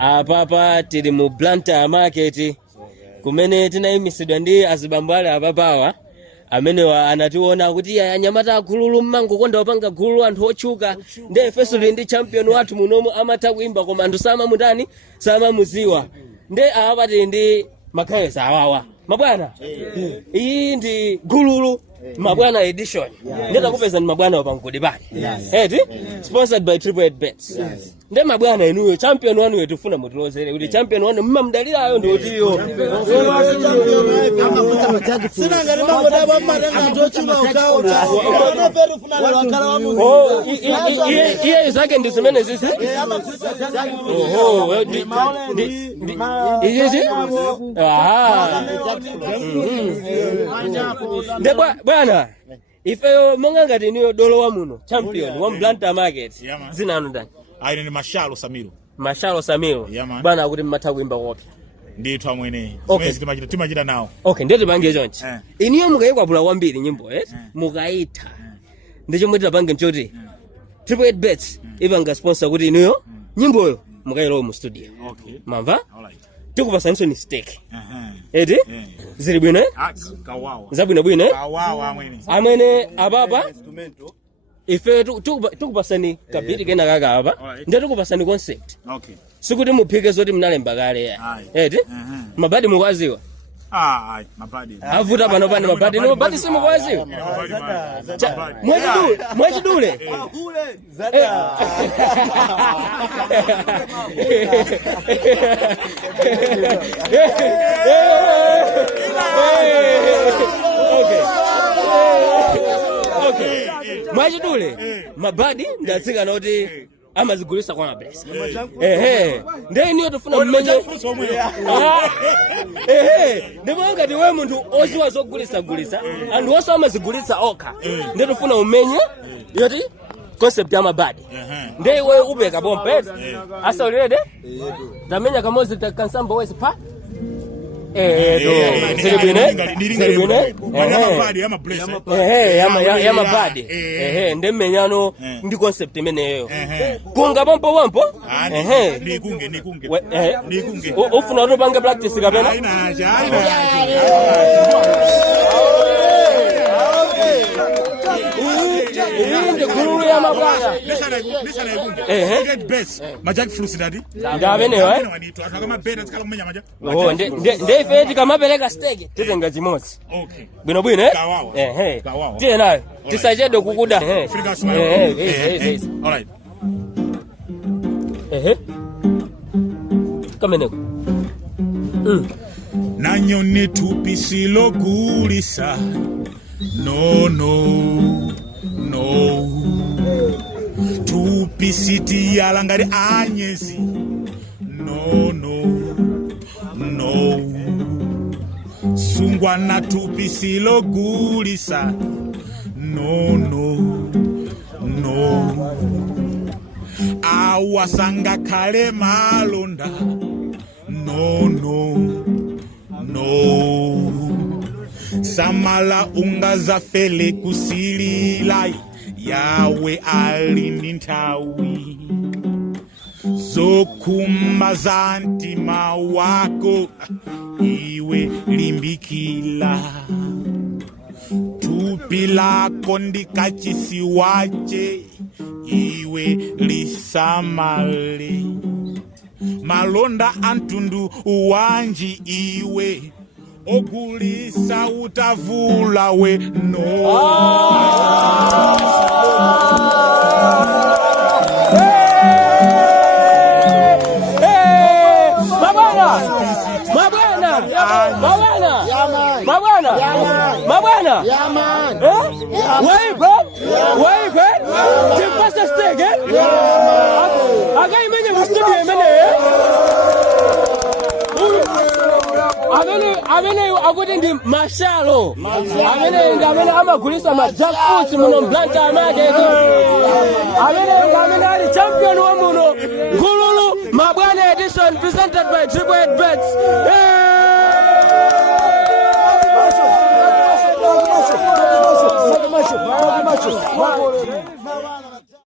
Apapa tili mu Blantyre market kumene tinayimisidwa ndi azibambale apapawa amene anationa kuti anyamata akhululu mmango konda wapanga gulu anthu otchuka ndi ifeso ndi champion wathu munomu amatha kuimba koma anthu samamutani samamuziwa ndi apati ndi makhayesa awawa mabwana iyi ndi gululu mabwana edition ndeta kupeza ni mabwana wapangudi pale eti sponsored by Triple Bets ndi mabwana inuyo champion wanu wetu funa mutilozere kuti champion wanu mmamdalira ayo ndi otiyo sina ngari mango daba marenga ndochuma utao iye zake ndi zimene zizi ndi bwana ifeyo monga ngati niyo dolo wa muno champion wa Blantyre market zina anu ndani ayi ni Mashalo Samiro bwana akuti mmatha kuimba kopi ndithu amwene okay. timachita nawo okay ndeti pange chonchi iniyo mukayikwapula kwambiri nyimbo mukaitha ndichomwe tipange nchoti Triple Bets ipanga sponsor kuti iniyo nyimboyo mukayilowa mu studio mamva tikupasaniso ni stake eti zili bwino kawawa zabwino bwino kawawa amwene apapa ife tukupasani kabiri kena kaka apa ndio tukupasani concept sikuti muphike zoti mnalemba kale eti mabadi mukwaziwa mabadi avuta pano pani mabadi no badi simukwaziwa mwechidule mwachidule mabadi ndatsika noti amazigulisa kwa mabesa ndiye niyo tofuna mmenye ndipo ngati we munthu oziwa zogulisa anthu onse amazigulitsa okha ndiye tofuna umenye yoti concept ya mabadi ndiye iwe upeka pompe asaulirede tamenya kamozi kansambo wesi pa yamabadi ndemmenyano ndi concept imeneyo kunga pompo ufuna utopanga practice kapena inde gulu ya mabwana majaki fruits ndati ngabenewa kama beta tikala kumenya maja ndefe tikamapereka stake titenga chimodzi bwino tiye nayo tisachedwe kukuda kameneko nanyoni tupisilo gulisa no tupisiti yalangari anyezi no sungwa na tupisilo gulisa no awasanga kale malonda no samala ungazafele kusililai yawe alini nthawi zokhumba mtima wako iwe limbikila thupi lako ndikachisi wache iwe lisamale malonda antundu wanji iwe ogulisa utavula we Mabwana Timpasa stake Agaimenya mustudio emene Amene akuti ndi Mashalo amene amagulisa majackfruits muno Blantyre market amene ali champion wa muno Gululu Mabwana edition presented by Triple Bets macho